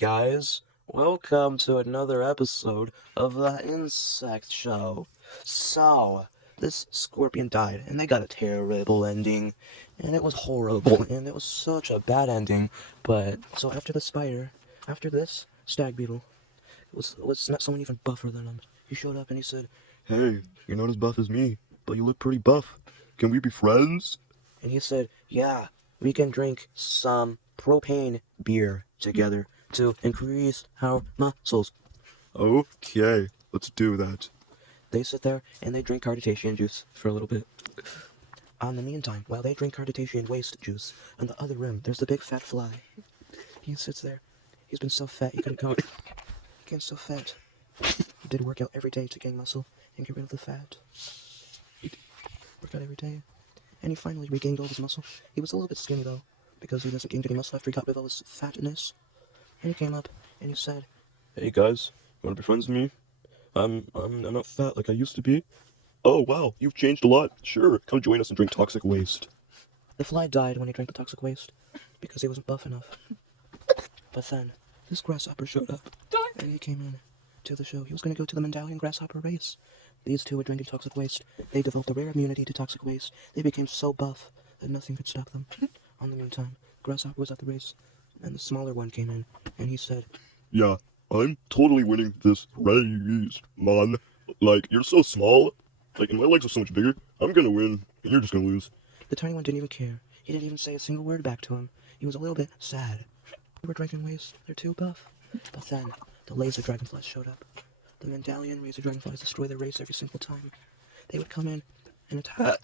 guys. Welcome to another episode of the Insect Show. So, this scorpion died, and they got a terrible ending, and it was horrible, and it was such a bad ending. But, so after the spider, after this, stag beetle was not someone even buffer than him. He showed up and he said, "Hey, you're not as buff as me, but you look pretty buff. Can we be friends?" and he said, yeah, we can drink some propane beer together to increase our muscles. Okay, let's do that. They sit there and they drink carditacean juice for a little bit. In the meantime, while they drink carditacean waste juice, in the other room, there's the big fat fly. He sits there. He's been so fat he couldn't go. He getting so fat. He did work out every day to gain muscle and get rid of the fat. He worked out every day. And he finally regained all his muscle. He was a little bit skinny though, because he doesn't gain any muscle after he got rid of all his fatness. And he came up and he said, Hey guys, you wanna be friends with me? I'm not fat like I used to be. Oh wow, you've changed a lot. Sure, come join us and drink toxic waste. the fly died when he drank the toxic waste, because he wasn't buff enough. But then, this grasshopper showed up, and he came in to the show. He was going to go to the Mendalian grasshopper race. These two were drinking toxic waste. They developed a rare immunity to toxic waste. They became so buff that nothing could stop them. On the meantime, grasshopper was at the race, and the smaller one came in, and he said, Yeah, I'm totally winning this race, man. Like, you're so small. Like, and my legs are so much bigger. I'm gonna win, and you're just gonna lose. the tiny one didn't even care. He didn't even say a single word back to him. He was a little bit sad. They were drinking waste. They're too buff. But then, the laser dragonflies showed up. The Mendalian laser dragonflies destroy their race every single time. They would come in and attack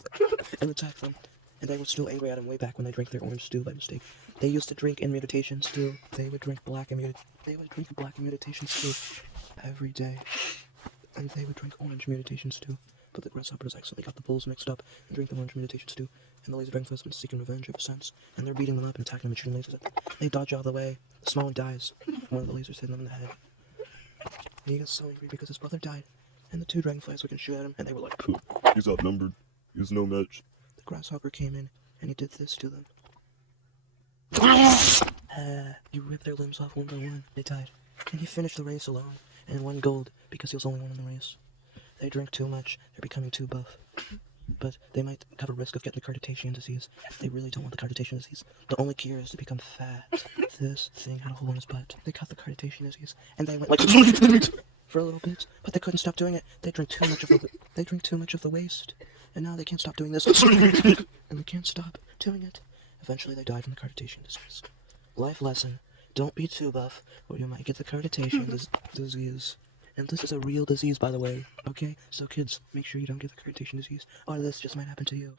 them. And they were still angry at him way back when they drank their orange stew by mistake. They used to drink in mutation stew. They would drink black mutation stew every day. And they would drink orange mutation stew. But the grasshoppers accidentally got the bulls mixed up and drank the orange mutation stew. And the laser dragonflies have been seeking revenge ever since. And they're beating them up and attacking them and shooting lasers at them. They dodge out of the way. The small one dies. One of the lasers hitting them in the head. And he gets so angry because his brother died. And the two dragonflies were gonna shoot at him, and they were like, Poop. He's outnumbered. He's no match. the grasshopper came in, and he did this to them. He ripped their limbs off one by one. They died. And he finished the race alone, and won gold, because he was the only one in the race. They drink too much, they're becoming too buff. But they might have a risk of getting the carditacean disease. They really don't want the carditacean disease. The only cure is to become fat. This thing had a hole in his butt. They got the carditacean disease, and they went like for a little bit, but they couldn't stop doing it. They drink too much of the waste, and now they can't stop doing this, and they can't stop doing it. Eventually, they died from the carditacean disease. Life lesson: don't be too buff, or you might get the carditacean disease. And this is a real disease, by the way. Okay, so kids, make sure you don't get the carditacean disease, or this just might happen to you.